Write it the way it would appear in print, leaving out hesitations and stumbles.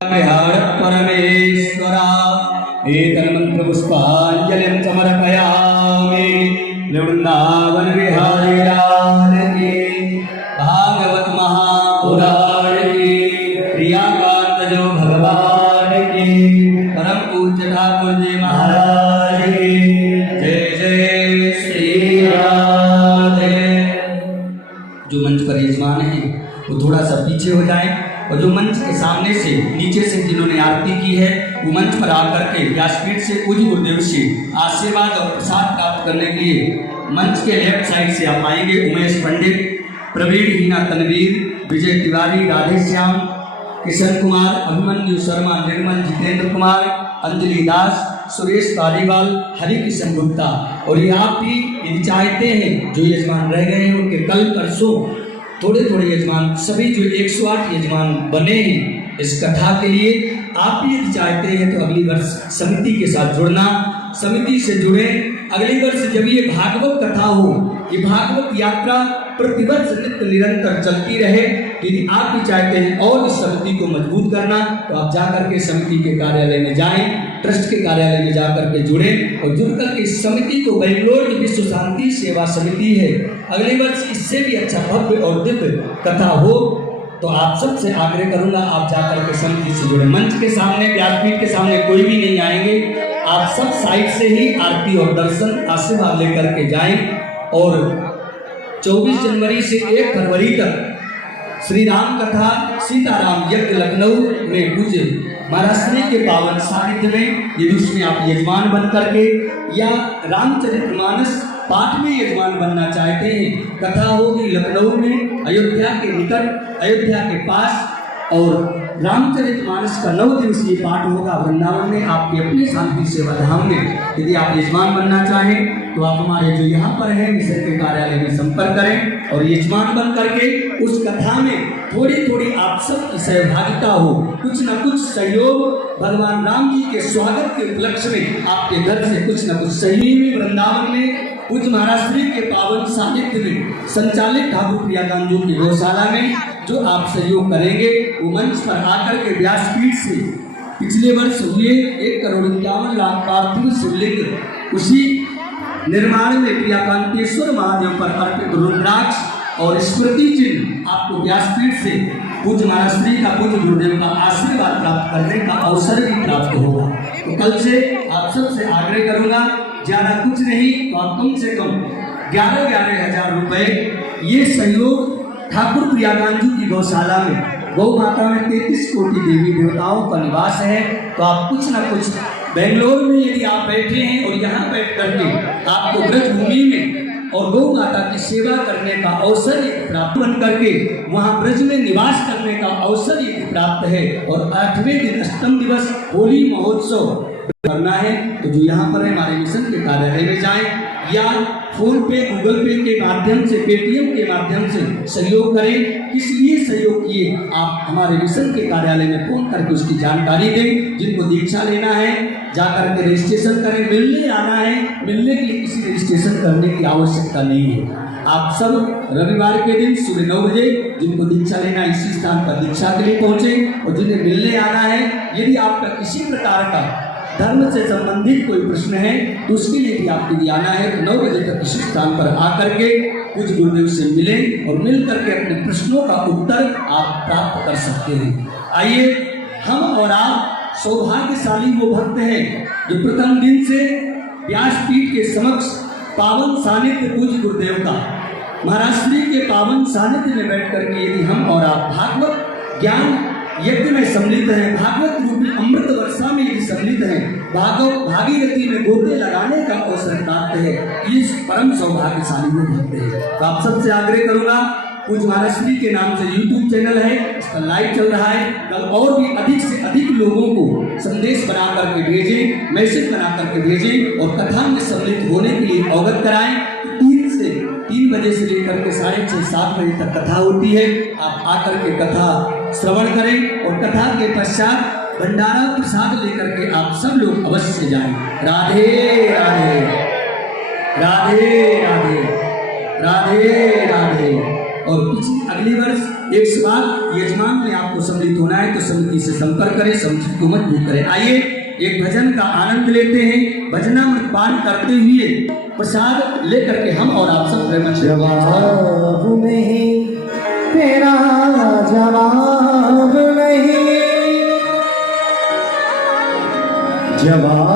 विहार परमेश्वरा एतन्मन्त्र पुष्पाञ्जलिं समर्पयामि वृंदावन विहारी लाल की भागवत महापुराण की प्रियाकांत जो भगवान की परम पूज्य ठाकुर जी महाराज की जय जय श्री राधे। जो मंच पर यजमान है वो थोड़ा सा पीछे हो जाए और जो मंच के सामने से नीचे से जिन्होंने आरती की है वो मंच पर आकर के व्यासपीठ से पूज्य गुरुदेव से आशीर्वाद और प्रसाद प्राप्त करने के लिए मंच के लेफ्ट साइड से आप आएंगे। उमेश पंडित, प्रवीण हीना तनवीर, विजय तिवारी, राधे श्याम, किशन कुमार, अभिमन्यु शर्मा, निर्मल, जितेंद्र कुमार, अंजलि दास, सुरेश पालीवाल, हरि किशन गुप्ता। और ये आप भी यदि चाहते हैं जो यजमान रह गए हैं उनके कल परसों थोड़े थोड़े यजमान सभी जो 108 यजमान बने हैं इस कथा के लिए, आप भी यदि चाहते हैं तो अगली वर्ष समिति के साथ जुड़ना, समिति से जुड़े। अगली वर्ष जब ये भागवत कथा हो, ये भागवत यात्रा प्रतिवर्ष नित्य निरंतर चलती रहे। यदि आप भी चाहते हैं और इस समिति को मजबूत करना तो आप जाकर के समिति के कार्यालय में जाएं, ट्रस्ट के कार्यालय में जाकर के जुड़े और जुड़कर के इस समिति को, बेंगलोर की विश्व शांति सेवा समिति है, अगले वर्ष इससे भी अच्छा भव्य और दिव्य कथा हो तो आप सबसे आग्रह करूंगा आप जाकर के समिति से जुड़े। मंच के सामने, व्यासपीठ के सामने कोई भी नहीं आएंगे, आप सब साइड से ही आरती और दर्शन आशीर्वाद लेकर के जाएं। और 24 जनवरी से 1 फरवरी तक श्री राम कथा सीताराम यज्ञ लखनऊ में पूज्य महाराज श्री के पावन सानिध्य में यदि उसमें आप यजमान बन करके या रामचरितमानस पाठ में यजमान बनना चाहते हैं, कथा होगी लखनऊ में अयोध्या के निकट, अयोध्या के पास, और रामचरितमानस का 9 दिवसीय पाठ होगा वृंदावन में आपके अपने शांति सेवा धाम में। यदि आप यजमान बनना चाहें तो आप हमारे जो यहाँ पर है मिशन के कार्यालय में संपर्क करें और यजमान बन करके उस कथा में थोड़ी थोड़ी आप सबकी सहभागिता हो, कुछ न कुछ सहयोग भगवान राम जी के स्वागत के उपलक्ष्य में आपके घर से कुछ न कुछ सहयोग वृंदावन में पूज्य महाराज श्री के पावन सानिध्य में संचालित ठाकुर प्रियाकांत जी की गौशाला में जो आप सहयोग करेंगे वो मंच पर आकर के व्यासपीठ से पिछले वर्ष हुए 1,51,00,000 पार्थिव शिवलिंग उसी निर्माण में प्रियाकांतेश्वर महादेव पर अर्पित रुद्राक्ष और स्मृति चिन्ह आपको व्यासपीठ से पूज्य महाराज श्री का, पूज्य गुरुदेव का आशीर्वाद प्राप्त करने का अवसर भी प्राप्त होगा। तो कल से आप सबसे आग्रह करूंगा, ज्यादा कुछ नहीं तो आप कम से कम 11,000 रुपए ये सहयोग ठाकुर प्रियाकांत जी की गौशाला में, गौ माता में 33 कोटि देवी देवताओं का निवास है, तो आप कुछ न कुछ बेंगलोर में यदि आप बैठे हैं और यहाँ बैठ करके आपको ब्रज भूमि में और गौ माता की सेवा करने का अवसर प्राप्त बन करके वहाँ ब्रज में निवास करने का अवसर प्राप्त है और 8वें दिन अष्टम दिवस होली महोत्सव करना है तो जो यहाँ पर है हमारे मिशन के कार्यालय में जाएं या फोन पे, गूगल पे के माध्यम से, पेटीएम के माध्यम से सहयोग करें। किस लिए सहयोग किए आप हमारे मिशन के कार्यालय में फोन करके उसकी जानकारी दें। जिनको दीक्षा लेना है जाकर के रजिस्ट्रेशन करें, मिलने आना है, मिलने के लिए किसी रजिस्ट्रेशन करने की आवश्यकता नहीं है। आप सब रविवार के दिन सुबह 9 बजे जिनको दीक्षा लेना है इसी स्थान पर दीक्षा के लिए पहुंचे और जिन्हें मिलने आना है, यदि आपका किसी प्रकार का धर्म से संबंधित कोई प्रश्न है तो उसके लिए भी आपको यदि आना है तो 9 बजे तक इसी स्थान पर आकर के कुछ गुरुदेव से मिलें और मिल करके अपने प्रश्नों का उत्तर आप प्राप्त कर सकते हैं। आइए हम और आप सौभाग्यशाली वो भक्त हैं जो प्रथम दिन से व्यासपीठ के समक्ष पावन सानिध्य पूज्य गुरुदेव का, महाराज श्री के पावन सानिध्य में बैठ करके यदि हम और आप भागवत ज्ञान यज्ञ में सम्मिलित हैं, भागवत रूपी अमृत वर्षा में यदि सम्मिलित हैं, भागीरथी में गोते लगाने का अवसर प्राप्त है, ये परम सौभाग्यशाली वो भक्त है। तो आप सबसे आग्रह करूंगा, पूज्य महाराज श्री के नाम से YouTube चैनल है, इसका लाइव चल रहा है, कल और भी अधिक से अधिक लोगों को संदेश बना करके भेजें, मैसेज बना करके भेजें और कथा में सम्मिलित होने के लिए अवगत कराएं। 3 बजे से लेकर के 6:30-7 बजे तक कथा होती है। आप आकर के कथा श्रवण करें और कथा के पश्चात भंडारा प्रसाद लेकर के आप सब लोग अवश्य से जाएं। राधे राधे, राधे राधे, राधे राधे। और पिछली अगली वर्ष एक सवाल, यजमान ने आपको सम्मिलित होना है तो समिति से संपर्क करें, समिति को मजबूत करें। आइए एक भजन का आनंद लेते हैं। भजनामृत पान करते हुए प्रसाद लेकर के हम और आप सब प्रेम से जवाब नहीं तेरा, जवाब नहीं, जवाब